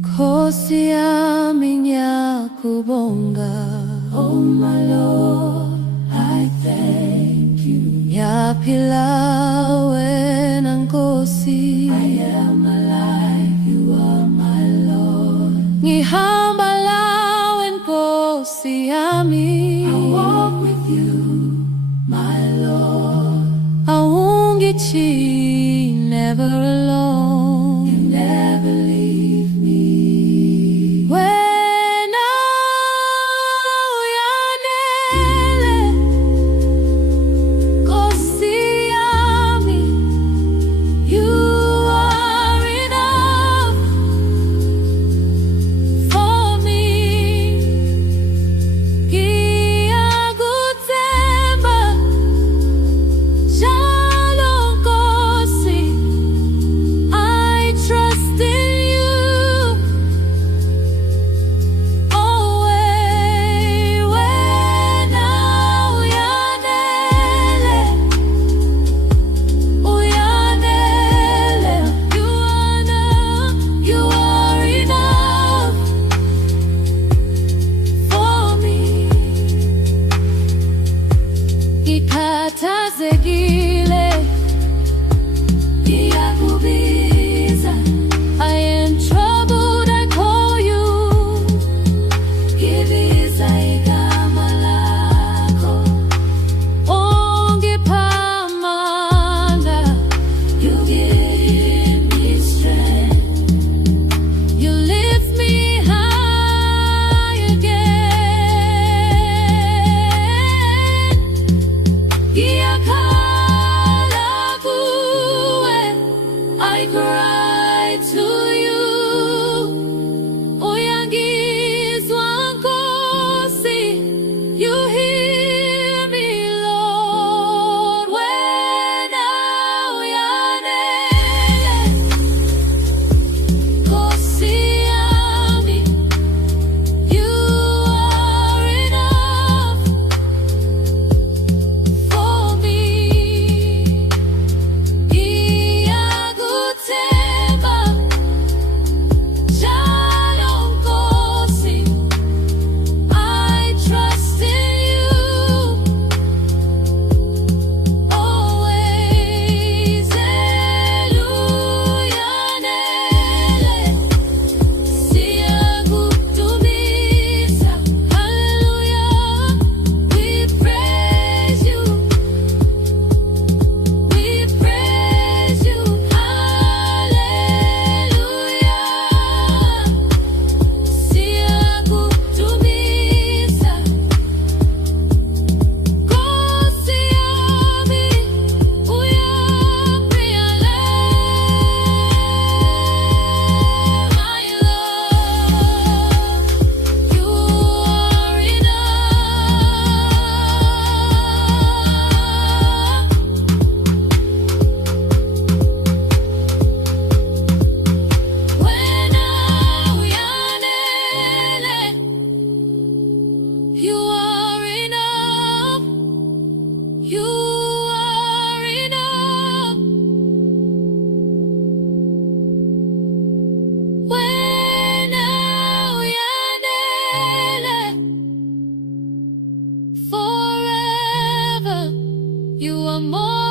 Nkosi yami ngiyakubonga, oh my Lord, I thank you. Ngiyaphila wena Nkosi, I am alive, you are my Lord. Ngihamba lawe Nkosi yami, I walk with you, my Lord. Awungithi never alone, you never leave me. Wena uyanele, Nkosi yami, you are enough for me. Ngiyakuthemba njalo Nkosi, I trust in you always. Wena uyanele, uyanele, you are enough for me. Ngikhathazekile, ngiyakubiza, I am troubled, I call you. Ngibiza igama lakho, ungipha amandla, you give me strength, you lift me high again. Ngiyakhala kuwe, I cry to you. Uyangizwa Nkosi, you hear me Lord. Wena uyanele, Nkosi yami, you are enough for me. Ngiyakuthemba njalo Nkosi, I trust in you always. Uyanele, siyakudumiza, hallelujah, we praise you, we praise you, hallelujah, siyakudumiza, Nkosi yami, uyaphila, my Lord, you are enough. Wena uyanele, you are enough, you are enough. Wena uyanele, forever you are more